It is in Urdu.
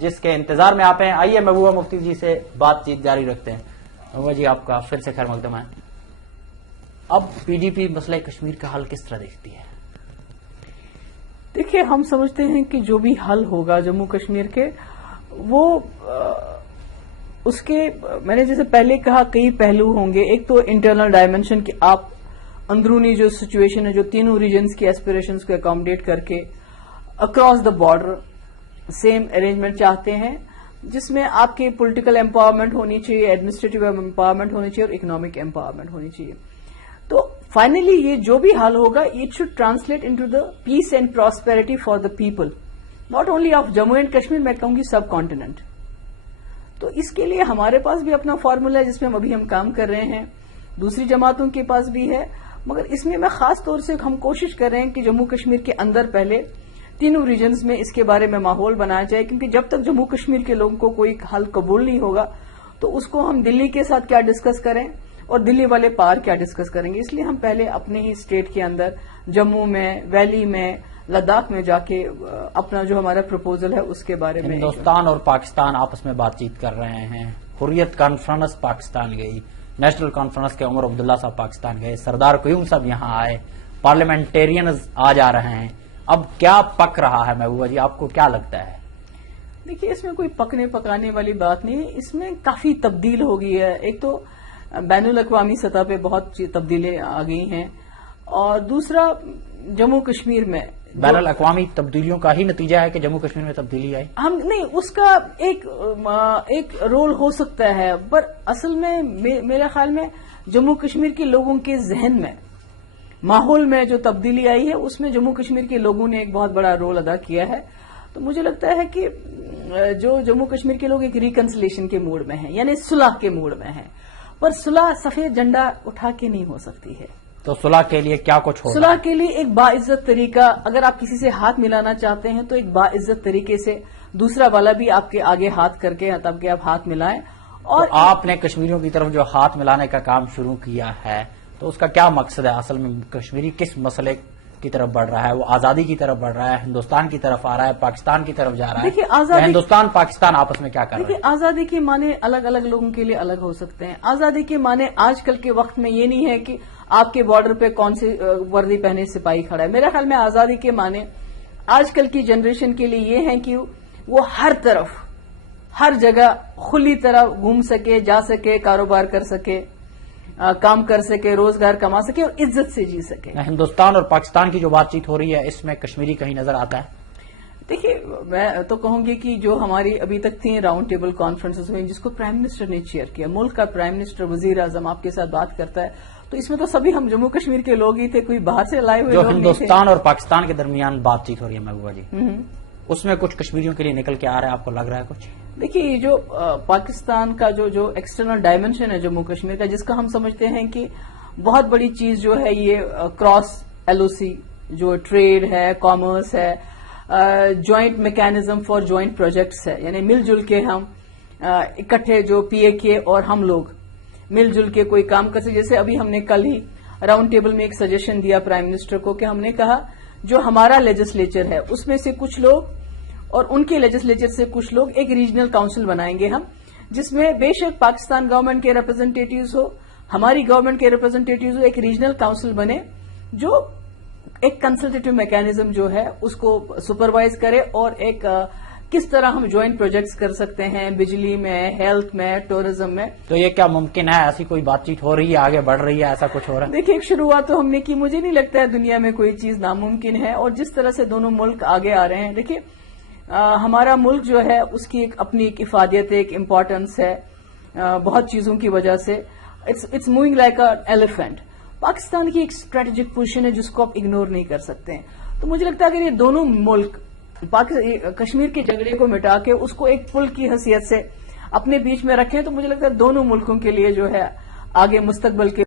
جس کے انتظار میں آپ ہیں. آئیے محبوبہ مفتی جی سے بات چیت جاری رکھتے ہیں. محبوبہ جی آپ کا پھر سے خیر مقدم ہے. اب پی ڈی پی مسئلہ کشمیر کا حل کس طرح دیکھتی ہے؟ دیکھیے ہم سمجھتے ہیں کہ جو بھی حل ہوگا جموں کشمیر کے وہ اس کے میں نے جیسے پہلے کہا کئی پہلو ہوں گے. ایک تو انٹرنل ڈائمنشن کہ آپ اندرونی جو سچویشن ہے جو تینوں ریجنز کی ایسپریشنز کو اکاموڈیٹ کر کے across the border same arrangement چاہتے ہیں جس میں آپ کی پولیٹیکل امپاورمنٹ ہونی چاہیے, ایڈمنسٹریٹو امپاورمنٹ ہونی چاہیے اور اکنامک امپاورمنٹ ہونی چاہیے. تو فائنلی یہ جو بھی حل ہوگا it should translate into the piece and prosperity for the people, not only of Jammu and Kashmir, میں کہوں گی سب کانٹیننٹ. تو اس کے لیے ہمارے پاس بھی اپنا فارمولا ہے جس میں ابھی ہم کام کر رہے ہیں, دوسری جماعتوں کے پاس بھی ہے, مگر اس میں خاص طور سے ہم کوشش کر رہے ہیں کہ جموں کشمیر کے اندر پہلے تینوں ریجنز میں اس کے بارے میں ماحول بنایا جائے, کیونکہ جب تک جموں کشمیر کے لوگوں کو کوئی حل قبول نہیں ہوگا تو اس کو ہم دلی کے ساتھ کیا ڈسکس کریں اور دلی والے پار کیا ڈسکس کریں گے. اس لیے ہم پہلے اپنے ہی اسٹیٹ کے اندر جموں میں, ویلی میں, لداخ میں جا کے اپنا جو ہمارا پروپوزل ہے اس کے بارے میں ہندوستان اور پاکستان آپس میں بات چیت کر رہے ہیں. حریت کانفرنس پاکستان گئی, نیشنل کانفرنس کے عمر عبداللہ صاحب پاکستان گئے, سردار قیوم صاحب یہاں آئے, پارلیمنٹیرینز آ جا رہے ہیں. اب کیا پک رہا ہے محبوبہ جی, آپ کو کیا لگتا ہے؟ دیکھیے اس میں کوئی پکنے پکانے والی بات نہیں, اس میں کافی تبدیل ہو گئی ہے. ایک تو بین الاقوامی سطح پہ بہت تبدیلیاں آ گئی ہیں, اور دوسرا جموں کشمیر میں بین الاقوامی تبدیلیوں کا ہی نتیجہ ہے کہ جموں کشمیر میں تبدیلی آئی. ہم نہیں, اس کا ایک رول ہو سکتا ہے, پر اصل میں میرے خیال میں جموں کشمیر کے لوگوں کے ذہن میں, ماحول میں جو تبدیلی آئی ہے اس میں جموں کشمیر کے لوگوں نے ایک بہت بڑا رول ادا کیا ہے. تو مجھے لگتا ہے کہ جو جموں کشمیر کے لوگ ایک ریکنسلیشن کے موڈ میں ہیں, یعنی صلح کے موڈ میں ہیں, پر صلح سفید جھنڈا اٹھا کے نہیں ہو سکتی ہے. تو صلح کے لیے کیا کچھ ہوگا؟ صلح کے لیے ایک باعزت طریقہ, اگر آپ کسی سے ہاتھ ملانا چاہتے ہیں تو ایک باعزت طریقے سے دوسرا والا بھی آپ کے آگے ہاتھ کر کے تب کہ آپ ہاتھ ملائیں. اور تو آپ نے کشمیریوں کی طرف جو ہاتھ ملانے کا کام شروع کیا ہے تو اس کا کیا مقصد ہے؟ اصل میں کشمیری کس مسئلے کی طرف بڑھ رہا ہے؟ وہ آزادی کی طرف بڑھ رہا ہے, ہندوستان کی طرف آ رہا ہے, پاکستان کی طرف جا رہا ہے؟ ہندوستان پاکستان آپس میں کیا کر رہا ہے؟ آزادی کے معنی الگ الگ لوگوں کے لیے الگ ہو سکتے ہیں. آزادی کے معنی آج کل کے وقت میں یہ نہیں ہے کہ آپ کے بارڈر پہ کون سی وردی پہنے سپاہی کھڑا ہے. میرے خیال میں آزادی کے معنی آج کل کی جنریشن کے لیے یہ ہے کہ وہ ہر طرف, ہر جگہ کھلی طرح گھوم سکے, جا سکے, کاروبار کر سکے, کام کر سکے, روزگار کما سکے اور عزت سے جی سکے. ہندوستان اور پاکستان کی جو بات چیت ہو رہی ہے اس میں کشمیری کہیں نظر آتا ہے؟ دیکھیے میں تو کہوں گی کہ جو ہماری ابھی تک تھی راؤنڈ ٹیبل کانفرنسز ہوئی جس کو پرائم منسٹر نے چیئر کیا, ملک کا پرائم منسٹر, وزیر اعظم آپ کے ساتھ بات کرتا ہے, تو اس میں تو سبھی ہم جموں کشمیر کے لوگ ہی تھے, کوئی باہر سے لائے ہوئے جو لوگ نہیں تھے. ہندوستان اور پاکستان کے درمیان بات چیت ہو رہی ہے محبوبہ جی, اس میں کچھ کشمیریوں کے لیے نکل کے آ رہا ہے, آپ کو لگ رہا ہے کچھ؟ دیکھیے یہ جو پاکستان کا جو ایکسٹرنل ڈائمنشن ہے جموں کشمیر کا, جس کا ہم سمجھتے ہیں کہ بہت بڑی چیز جو ہے یہ کراس ایل او سی جو ٹریڈ ہے, کامرس ہے, joint mechanism for joint projects ہے, یعنی مل جل کے ہم اکٹھے جو پی اے کے اور ہم لوگ مل جل کے کوئی کام کر سکتے. جیسے ابھی ہم نے کل ہی راؤنڈ ٹیبل میں ایک سجیشن دیا پرائم منسٹر کو کہ ہم نے کہا جو ہمارا لیجسلیچر ہے اس میں سے کچھ لوگ اور ان کے لیجسلیچر سے کچھ لوگ ایک ریجنل کاؤنسل بنائیں گے ہم, جس میں بے شک پاکستان گورنمنٹ کے ریپرزنٹیٹیوز ہو, ہماری گورنمنٹ کے ریپرزنٹیٹیوز ہو, ایک ریجنل کاؤنسل بنے جو ایک کنسلٹیٹو میکینزم جو ہے اس کو سپروائز کرے اور ایک کس طرح ہم جوائنٹ پروجیکٹس کر سکتے ہیں بجلی میں, ہیلتھ میں, ٹورزم میں. تو یہ کیا ممکن ہے؟ ایسی کوئی بات چیت ہو رہی ہے, آگے بڑھ رہی ہے, ایسا کچھ ہو رہا ہے؟ دیکھیے ایک شروعات تو ہم نے کی, مجھے نہیں لگتا ہے دنیا میں کوئی چیز ناممکن ہے, اور جس طرح سے دونوں ملک آگے آ رہے ہیں. دیکھیے ہمارا ملک جو ہے اس کی اپنی ایک افادیت, ایک امپورٹنس ہے بہت چیزوں کی وجہ سے. It's moving like a elephant. Pakistan کی ایک اسٹریٹجک پوزیشن ہے جس کو آپ اگنور نہیں کر سکتے ہیں. تو مجھے لگتا ہے اگر یہ دونوں ملک کشمیر کے جھگڑے کو مٹا کے اس کو ایک پل کی حیثیت سے اپنے بیچ میں رکھیں تو مجھے لگتا ہے دونوں ملکوں کے لیے جو ہے آگے مستقبل کے